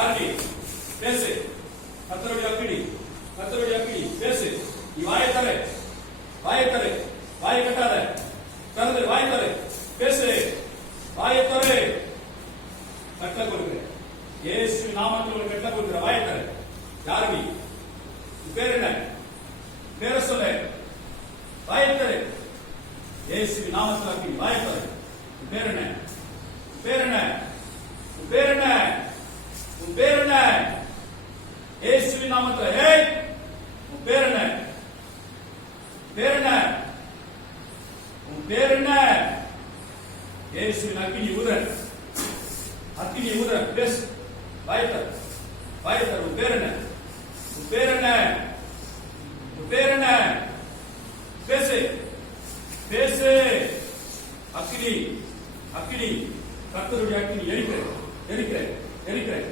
யாரு பேசு. கர்த்தருடைய அக்கினி, கர்த்தருடைய அக்கினி பேசு. நீ வாயை தர, வாயை தர, வாயை கட்டாத, திறந்து வாயை தர, பேசு, வாயை தர. கட்டளை கொடுக்கிறேன் இயேசு நாமத்தில் கட்டளை கொடுக்கிற வாயை தர. யாரு நீ? பேர் என்ன? பேரை சொல்ல. வாயை தர. இயேசு நாமத்தில் அக்கினி வாயை தர. பேர் என்ன? பேர் என்ன? பேர் என்ன? உன் பேர் என்ன? இயேசுவின் நாமத்தில். ஏய், உன் பேர் என்ன? பேர் என்ன? உன் பேர் என்ன? இயேசுவின் அக்கினி ஊதுற, அக்கினி ஊதுற. பேசு, வாயத்தர், வாயத்தர். உன் பேர் என்ன? உன் பேர் என்ன? உன் பேர் என்ன? பேசு, பேசு. அக்கினி, அக்கினி, கர்த்தருடைய அக்கினி எரிக்கிறேன், எரிக்கிறேன், எரிக்கிறேன்.